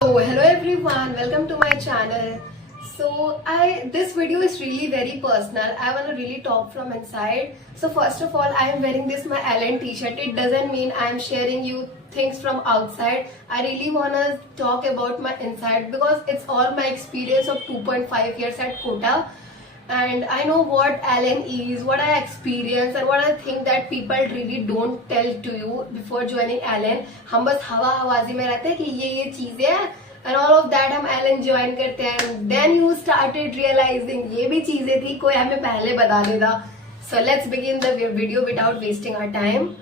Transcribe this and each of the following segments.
So hello everyone, welcome to my channel. So this video is really very personal. I want to really talk from inside. So first of all, I am wearing this my Ellen t-shirt. It doesn't mean I am sharing you things from outside. I really want to talk about my inside because it's all my experience of 2.5 years at Kota. And I know what Ellen is, what I experience and what I think that people really don't tell to you before joining Ellen. हम बस हवा हवाजी में रहते हैं कि ये चीजें हैं and all of that हम Ellen join करते हैं. Then you started realizing ये भी चीजें थी, कोई हमें पहले बता देता. So let's begin the video without wasting our time.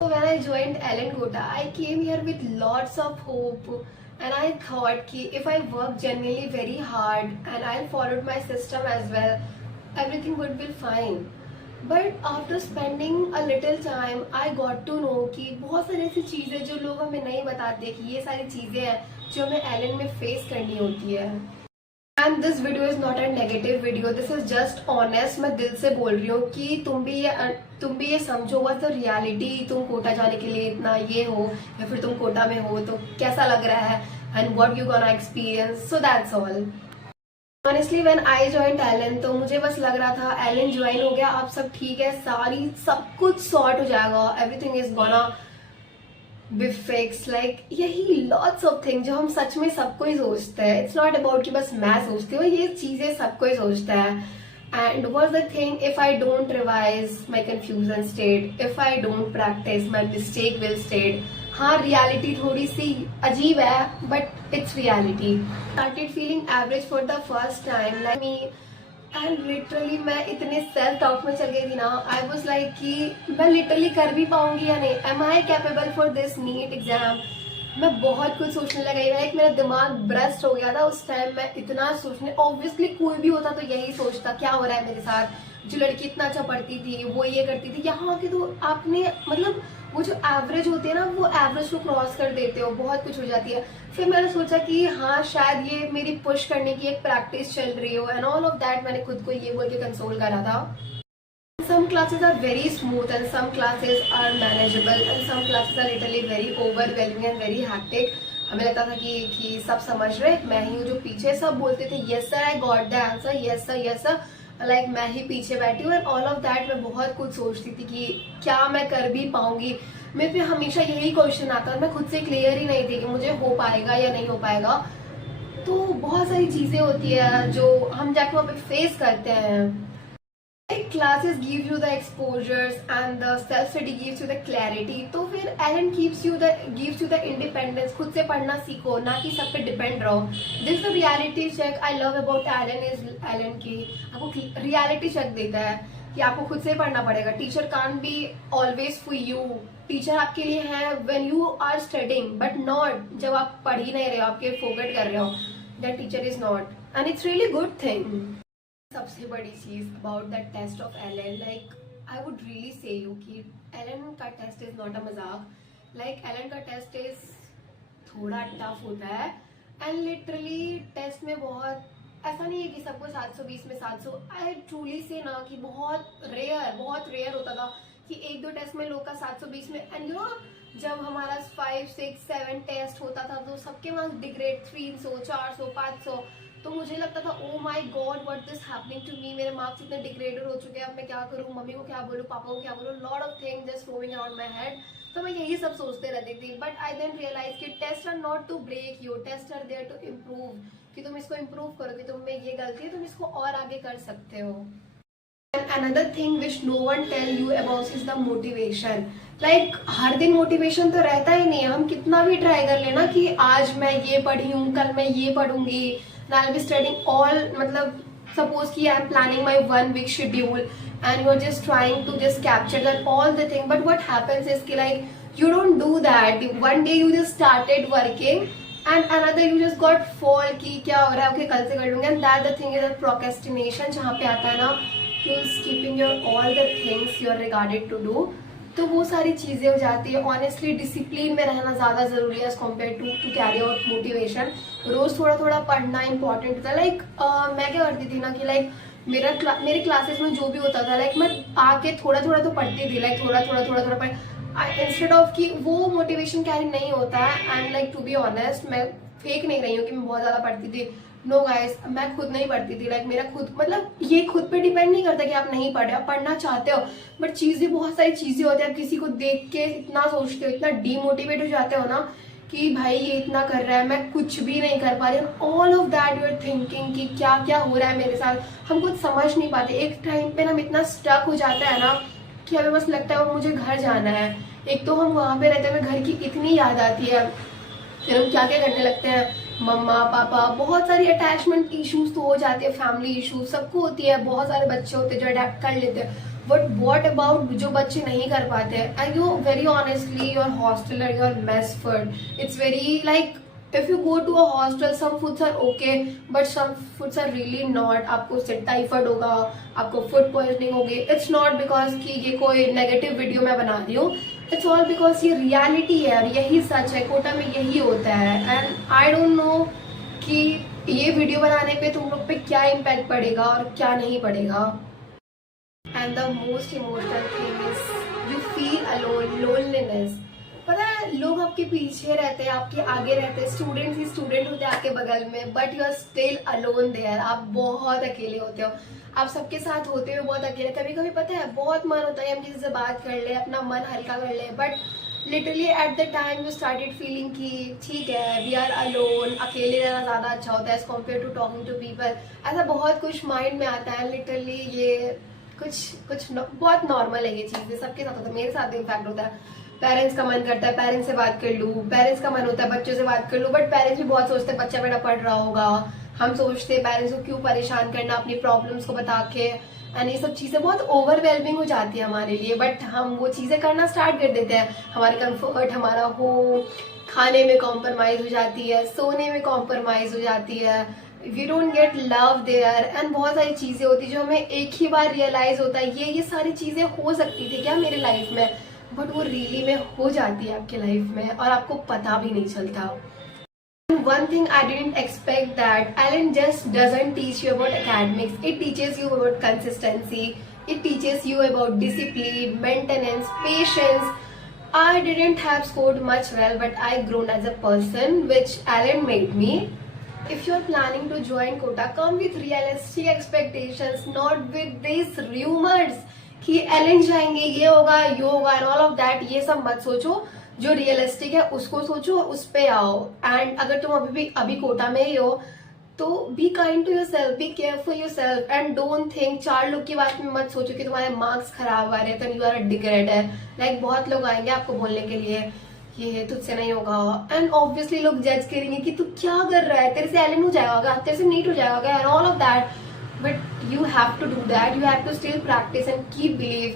So when I joined Ellen Kota, I came here with lots of hope and I thought कि if I work genuinely very hard and I followed my system as well, everything would be fine. But after spending a little time, I got to know कि बहुत सारी ऐसी चीज़ें जो लोग हमें नहीं बताते कि ये सारी चीज़ें हैं जो हमें एलन में फेस करनी होती है. And this video is not a negative video. This is just honest. मैं दिल से बोल रही हूँ कि तुम भी ये समझो what's the reality. तुम कोटा जाने के लिए इतना ये हो या फिर तुम कोटा में हो तो कैसा लग रहा है and what you gonna experience. So that's all. Honestly, when I joined Ellen, तो मुझे बस लग रहा था Ellen ज्वाइन हो गया, अब सब ठीक है, सब कुछ सॉर्ट हो जाएगा, everything is gonna be fixed. Like यही lots of things जो हम सच में सबको ही सोचते हैं. It's not about कि बस मैं सोचती हूँ, ये चीजें सबको ही सोचता है. And what's the thing, if I don't revise, my confusion stayed. If I don't practice, my mistake will stay. हाँ, reality थोड़ी सी अजीब है, but it's reality. Started feeling average for the first time, like me. And literally मैं इतने self doubt में चल गई थी ना. I was like कि मैं literally कर भी पाऊंगी या नहीं. Am I capable for this NEET exam? मैं बहुत कुछ सोचने लगी. लाइक मेरा दिमाग ब्रस्ट हो गया था उस टाइम. मैं इतना सोचने, ऑब्वियसली कोई भी होता तो यही सोचता क्या हो रहा है मेरे साथ. जो लड़की इतना अच्छा पढ़ती थी वो ये करती थी, यहाँ की तो आपने मतलब वो जो एवरेज होते हैं ना, वो एवरेज को क्रॉस कर देते हो, बहुत कुछ हो जाती है. फिर मैंने सोचा कि हाँ शायद ये मेरी पुश करने की एक प्रैक्टिस चल रही हो एंड ऑल ऑफ दैट. मैंने खुद को ये बोल के कंसोल करा था. Some classes are very smooth and some classes are manageable and some classes are literally very overwhelming and very hectic. हमें लगता था कि सब समझ रहे, मैं ही हूँ जो पीछे. सब बोलते थे yes sir I got the answer, yes sir. Like मैं ही पीछे बैठी हूँ एंड ऑल ऑफ दैट. मैं बहुत कुछ सोचती थी कि क्या मैं कर भी पाऊंगी. मेरे पे हमेशा यही क्वेश्चन आता है, मैं खुद से क्लियर ही नहीं थी कि मुझे हो पाएगा या नहीं हो पाएगा. तो बहुत सारी चीजें होती है जो हम जाके वहाँ पे फेस करते हैं. Classes give you the exposures and the self study gives you the clarity. तो फिर Ellen gives you the independence. खुद से पढ़ना सीखो, ना कि सब पे डिपेंड रहो. This is a reality check I love about Ellen की आपको reality check देता है कि आपको खुद से पढ़ना पड़ेगा. Teacher can't be always for you. Teacher आपके लिए है when you are studying but not जब आप पढ़ ही नहीं रहे हो, आपके फोकट कर रहे हो. That teacher is not and it's really good thing. सबसे बड़ी चीज about the test of Elon, like I would really say you कि एलन का टेस्ट इज नॉट अ मजाक. लाइक एलन का टेस्ट इज थोड़ा टफ होता है एंड लिटरली टेस्ट में बहुत ऐसा नहीं है कि सबको 720 में 700. आई ट्रूली से ना कि बहुत रेयर होता था कि एक दो टेस्ट में लोग का 720 में. एंड यू नो जब हमारा 5, 6, 7 टेस्ट होता था तो सबके मार्क्स डिग्रेड 300, 400, 500. तो मुझे लगता था oh my God what this happening to me. मेरे मार्क्स इतने डिग्रेडेड हो चुके हैं, अब मैं क्या करूँ, मम्मी को क्या बोलूँ, पापा को क्या बोलूँ, lot of things just rowing around my head. तो मैं यही सब सोचते रहती थी. बट आई देन रियलाइज कि test are not to break you, test are there to improve. कि तुम इसको इम्प्रूव करो कि तुम में ये गलती है, तुम इसको और आगे कर सकते हो. And another thing which no one tell you about is the motivation. Like हर दिन मोटिवेशन तो रहता ही नहीं है. हम कितना भी ट्राई कर लेना कि आज मैं ये पढ़ी हूँ, कल मैं ये पढ़ूंगी, I'll be studying all, मतलब suppose कि I'm planning my 1 week schedule and you're just trying to just capture that all the thing. But what happens is कि like you don't do that. One day you just started working and another you just got fall कि क्या हो रहा है, okay कल से कर लूंगी. And that the thing is that procrastination जहाँ पे आता है ना, you're skipping your all the things you're regarded to do. तो वो सारी चीजें हो जाती है. ऑनेस्टली डिसिप्लिन में रहना ज्यादा जरूरी है as compare to carry out motivation. रोज थोड़ा थोड़ा पढ़ना इंपॉर्टेंट होता है. लाइक मैं क्या करती थी ना कि लाइक मेरे क्लासेस में जो भी होता था लाइक मैं आके थोड़ा थोड़ा तो पढ़ती थी, लाइक थोड़ा थोड़ा पढ़, इंस्टेड ऑफ कि वो मोटिवेशन कैरी नहीं होता है। And like to be honest, मैं फेक नहीं रही हूँ कि मैं बहुत ज्यादा पढ़ती थी। नो गाइस, मैं खुद नहीं पढ़ती थी। लाइक मेरा खुद मतलब ये खुद पे डिपेंड नहीं करता कि आप नहीं पढ़ रहे, आप पढ़ना चाहते हो, बट चीजें बहुत सारी चीजें होती है, आप किसी को देख के इतना सोचते हो, इतना डीमोटिवेट हो जाते हो ना कि भाई ये इतना कर रहा है, मैं कुछ भी नहीं कर पा रही। All of that you are thinking कि क्या क्या हो रहा है मेरे साथ, हम कुछ समझ नहीं पाते। एक टाइम पे हम इतना स्टक हो जाता है ना कि हमें बस लगता है वो मुझे घर जाना है। एक तो हम वहां पे रहते हैं, हमें घर की इतनी याद आती है, फिर हम क्या क्या करने लगते हैं, मम्मा पापा, बहुत सारी अटैचमेंट इश्यूज तो हो जाती है, फैमिली इश्यूज सबको होती है, बहुत सारे बच्चे होते हैं जो अडेप्ट कर लेते हैं। बट वॉट अबाउट जो बच्चे नहीं कर पाते हैं? I know very honestly your hostel और your mess food, it's very like if you go to a hostel, some foods are okay but some foods are really not। आपको उससे typhoid होगा, आपको फूड पॉइजनिंग होगी। It's not because कि ये कोई negative video मैं बना रही हूँ, इट्स ऑल बिकॉज ये रियलिटी है और यही सच है, कोटा में यही होता है। एंड आई डोंट नो कि ये वीडियो बनाने पे तुम लोग पे क्या इम्पैक्ट पड़ेगा और क्या नहीं पड़ेगा। And the most emotional thing is you feel alone, loneliness. पता है लोग आपके पीछे रहते हैं, आपके आगे रहते हैं, स्टूडेंट्स ही स्टूडेंट होते हैं आपके बगल में, but you are still alone there. आप बहुत अकेले होते हो, आप सबके साथ होते हुए बहुत अकेले। कभी कभी पता है बहुत मन होता है हम किसी से बात कर ले, अपना मन हल्का कर ले, but literally at the time you started feeling कि ठीक है वी आर अलोन, अकेले रहना ज्यादा अच्छा होता है as compare to talking to people. ऐसा बहुत कुछ माइंड में आता है। लिटरली ये कुछ बहुत नॉर्मल है, ये चीजें सबके साथ होता है, मेरे साथ भी इम्पैक्ट होता है। पेरेंट्स का मन करता है पेरेंट्स से बात कर लूं, पेरेंट्स का मन होता है बच्चों से बात कर लूं, बट पेरेंट्स भी बहुत सोचते हैं बच्चा मेरा पढ़ रहा होगा। हम सोचते हैं पेरेंट्स को क्यों परेशान करना अपनी प्रॉब्लम्स को बता के, एंड ये सब चीजें बहुत ओवरवेलमिंग हो जाती है हमारे लिए। बट हम वो चीजें करना स्टार्ट कर देते हैं, हमारे कंफर्ट, हमारा होम, खाने में कॉम्प्रोमाइज हो जाती है, सोने में कॉम्प्रोमाइज हो जाती है, we don't get love there, and बहुत सारी चीजें होती है जो हमें एक ही बार रियलाइज होता है ये सारी चीजें हो सकती थी क्या मेरे लाइफ में, बट वो रियली में हो जाती है आपके लाइफ में और आपको पता भी नहीं चलता। One thing I didn't expect that Ellen just doesn't teach you about academics. It teaches you about consistency. It teaches you about discipline, maintenance, patience. I didn't have scored much well, but I grown as a person, which Ellen made me. If you're planning to join Kota, come with realistic expectations, not with these rumors कि Elon जाएंगे ये होगा and all of that. ये सब मत सोचो, जो realistic है उसको सोचो, उस पे आओ। एंड अगर तुम अभी कोटा में ही हो तो be kind to yourself, be careful yourself, and don't think, चार लोग की बात में मत सोचो कि तुम्हारे मार्क्स खराब आ रहे हैं तो यू आर डिग्रेड है। लाइक बहुत लोग आएंगे आपको बोलने के लिए ये तुझसे नहीं होगा, एंड ऑब्वियसली लोग जज करेंगे कि तू क्या कर रहा है, तेरे से एलन हो जाएगा, तेरे से नीट हो जाएगा, and all of that. But you have to do that, you have to still practice and keep believe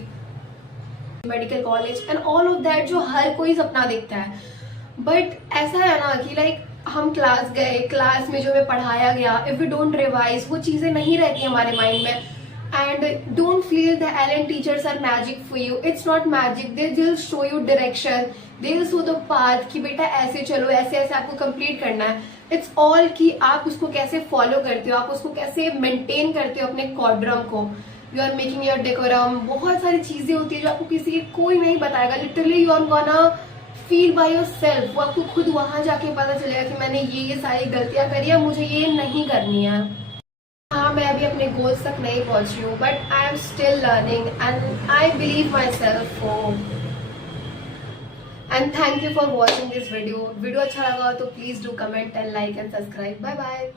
medical college and all of that जो हर कोई सपना देखता है। बट ऐसा है ना कि लाइक हम क्लास गए, क्लास में जो हमें पढ़ाया गया, इफ वी डोंट रिवाइज वो चीजें नहीं रहती हमारे माइंड में। And don't feel the Allen teachers are magic for you, it's not magic, they will show you direction, they will show the path कि बेटा ऐसे चलो, ऐसे ऐसे आपको कंप्लीट करना है। इट्स ऑल कि आप उसको कैसे फॉलो करते हो, आप उसको कैसे मेंटेन करते हो अपने कॉड्रम को, you are making your decorum. बहुत सारी चीजें होती है जो आपको किसी कोई नहीं बताएगा। Literally you are gonna feel by yourself, वो आपको खुद वहां जाके पता चलेगा कि मैंने ये सारी गलतियां करी है, मुझे ये नहीं करनी है। हाँ मैं अभी अपने गोल्स तक नहीं पहुंची हूँ, but I am still learning and I believe myself. And thank you for watching this video. Video अच्छा लगा तो please do comment and like and subscribe. Bye bye.